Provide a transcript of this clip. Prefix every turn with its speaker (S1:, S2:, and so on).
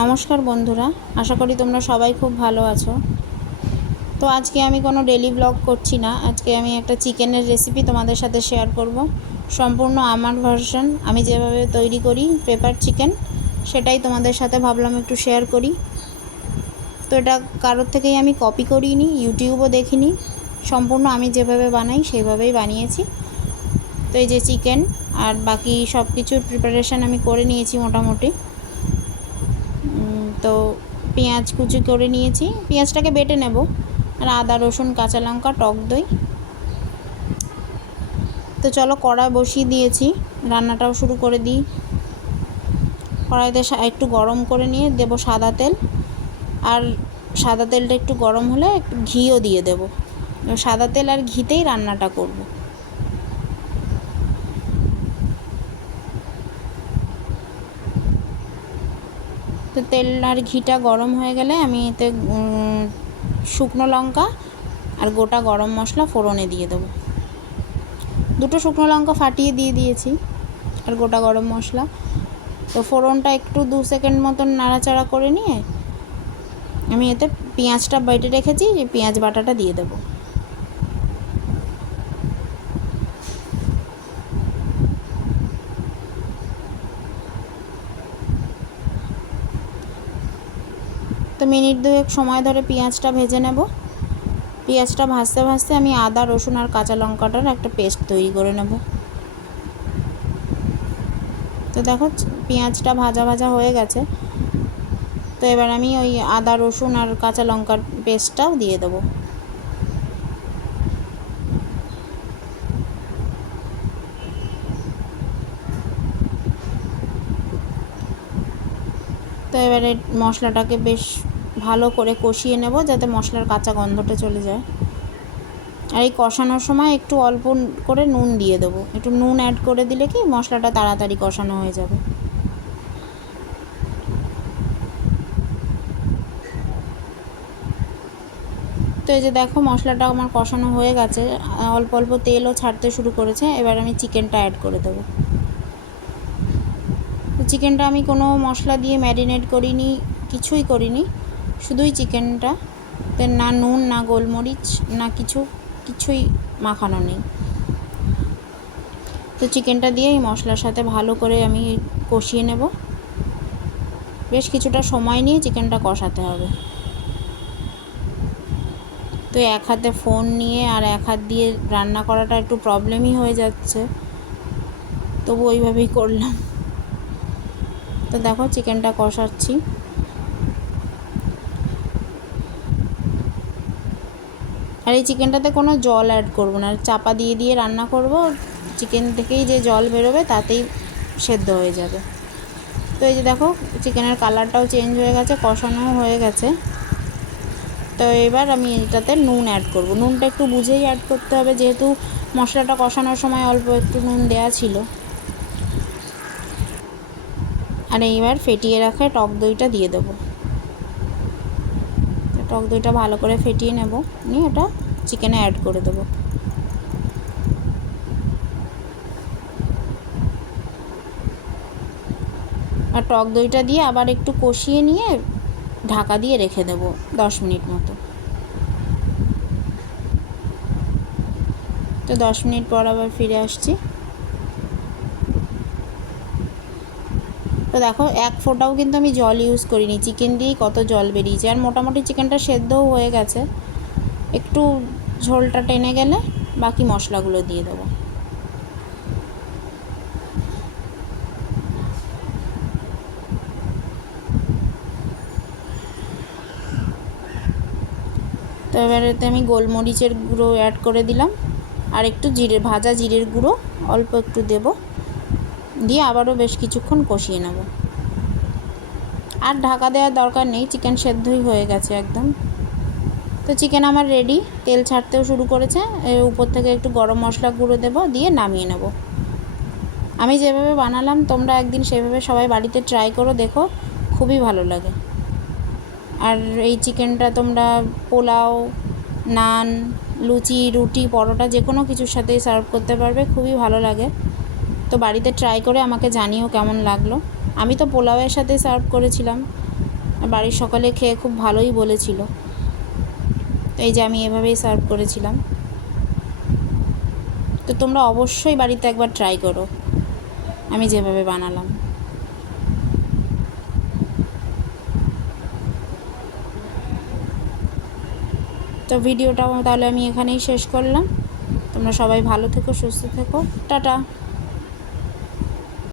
S1: নমস্কার বন্ধুরা, আশা করি তোমরা সবাই খুব ভালো আছো। তো আজকে আমি কোনো ডেলি ব্লগ করছি না, আজকে আমি একটা চিকেনের রেসিপি তোমাদের সাথে শেয়ার করব। সম্পূর্ণ আমার ভার্সন আমি যেভাবে তৈরি করি পেপার চিকেন সেটাই তোমাদের সাথে ভাবলাম একটু শেয়ার করি। তো এটা কারোর থেকেই আমি কপি করিনি ইউটিউবও দেখিনি, সম্পূর্ণ আমি যেভাবে বানাই সেইভাবেই বানিয়েছি। তো এই যে চিকেন আর বাকি সব কিছুর প্রিপারেশান আমি করে নিয়েছি মোটামুটি। তো পেঁয়াজ কুচি করে নিয়েছি। পেঁয়াজটাকে বেটে নেব। আর আদা, রসুন, কাঁচা লঙ্কা, টক দই। তো চলো কড়াই বসিয়ে দিয়েছি। রান্নাটাও শুরু করে দিই। কড়াইতে একটু গরম করে নিয়ে দেব সাদা তেল। আর সাদা তেলটা একটু গরম হলে ঘিও দিয়ে দেব। সাদা তেল আর ঘিতেই রান্নাটা করব। তো তেল আর ঘিটা গরম হয়ে গেলে আমি এতে শুকনো লঙ্কা আর গোটা গরম মশলা ফোড়নে দিয়ে দেবো। দুটো শুকনো লঙ্কা ফাটিয়ে দিয়ে দিয়েছি আর গোটা গরম মশলা। তো ফোড়নটা একটু দু সেকেন্ড মতন নাড়াচাড়া করে নিয়ে আমি এতে পেঁয়াজটা বেটে রেখেছি, পেঁয়াজ বাটাটা দিয়ে দেবো। তো মিনিট দুয়েক সময় ধরে পেঁয়াজটা ভেজে নেব। পেঁয়াজটা ভাজতে ভাজতে আমি আদা, রসুন আর কাঁচা লঙ্কাটার একটা পেস্ট তৈরি করে নেব। তো দেখো, পেঁয়াজটা ভাজা ভাজা হয়ে গেছে। তো এবার আমি ওই আদা, রসুন আর কাঁচা লঙ্কার পেস্টটাও দিয়ে দেবো। তো এবারে মশলাটাকে বেশ ভালো করে কষিয়ে নেব যাতে মশলার কাঁচা গন্ধটা চলে যায়। আর এই কষানোর সময় একটু অল্প করে নুন দিয়ে দেবো। একটু নুন অ্যাড করে দিলে কি মশলাটা তাড়াতাড়ি কষানো হয়ে যাবে। তো এই যে দেখো মশলাটা আমার কষানো হয়ে গেছে। অল্প অল্প তেলও ছাড়তে শুরু করেছে। এবার আমি চিকেনটা অ্যাড করে দেবো। চিকেনটা আমি কোনো মশলা দিয়ে ম্যারিনেট করিনি, কিছুই করিনি, শুধুই চিকেনটা। না নুন, না গোলমরিচ, না কিছু, কিছুই মাখানো নেই। তো চিকেনটা দিয়ে এই মশলার সাথে ভালো করে আমি কষিয়ে নেব। বেশ কিছুটা সময় নিয়ে চিকেনটা কষাতে হবে। তো এক হাতে ফোন নিয়ে আর এক হাত দিয়ে রান্না করাটা একটু প্রবলেমই হয়ে যাচ্ছে। তবু ওইভাবেই করলাম। তো দেখো চিকেনটা কষাচ্ছি। আর এই চিকেনটাতে কোনো জল অ্যাড করব না। চাপা দিয়ে দিয়ে রান্না করব চিকেন থেকেই যে জল বেরোবে তাতেই সেদ্ধ হয়ে যাবে। তো এই যে দেখো, চিকেনের কালারটাও চেঞ্জ হয়ে গেছে, কষানোও হয়ে গেছে। তো এবার আমি এটাতে নুন অ্যাড করব। নুনটা একটু বুঝেই অ্যাড করতে হবে, যেহেতু মশলাটা কষানোর সময় অল্প একটু নুন দেওয়া ছিল। আর এইবার ফেটিয়ে রাখা টক দইটা দিয়ে দেবো। টক দইটা ভালো করে ফেটিয়ে নেব। নিয়ে ওটা চিকেনে অ্যাড করে দেবো। আর টক দইটা দিয়ে আবার একটু কষিয়ে নিয়ে ঢাকা দিয়ে রেখে দেবো দশ মিনিট মতো। তো দশ মিনিট পর আবার ফিরে আসছি। তো দেখো, এক ফোঁটাও কিন্তু আমি জল ইউজ করিনি। চিকেন দিয়েই কত জল বেরিয়েছে। আর মোটামুটি চিকেনটা সেদ্ধও হয়ে গেছে। একটু ঝোলটা টেনে গেলে বাকি মশলাগুলো দিয়ে দেবো। তো এবার এতে আমি গোলমরিচের গুঁড়ো অ্যাড করে দিলাম। আর একটু জিরে, ভাজা জিরের গুঁড়ো অল্প একটু দেব। দিয়ে আবারও বেশ কিছুক্ষণ কষিয়ে নেব। আর ঢাকা দেওয়ার দরকার নেই, চিকেন সেদ্ধই হয়ে গেছে একদম। তো চিকেন আমার রেডি তেল ছাড়তেও শুরু করেছে। এর উপর থেকে একটু গরম মশলা গুঁড়ো দেবো, দিয়ে নামিয়ে নেব। আমি যেভাবে বানালাম, তোমরা একদিন সেভাবে সবাই বাড়িতে ট্রাই করো, দেখো, খুবই ভালো লাগে। আর এই চিকেনটা তোমরা পোলাও, নান, লুচি, রুটি, পরোটা যে কোনো কিছুর সাথেই সার্ভ করতে পারবে, খুবই ভালো লাগে। তো বাড়িতে ট্রাই করে আমাকে জানিও কেমন লাগল। আমি তো পোলাওয়ের সাথে সার্ভ করেছিলাম। বাড়ির সকালে খেয়ে খুব ভালোই বলেছিল। তো এই যে আমি এভাবেই সার্ভ করেছিলাম। তো তোমরা অবশ্যই বাড়িতে একবার ট্রাই করো। আমি যেভাবে বানালাম। তো ভিডিওটাও তাহলে আমি এখানেই শেষ করলাম। তোমরা সবাই ভালো থেকো, সুস্থ থেকো। টাটা!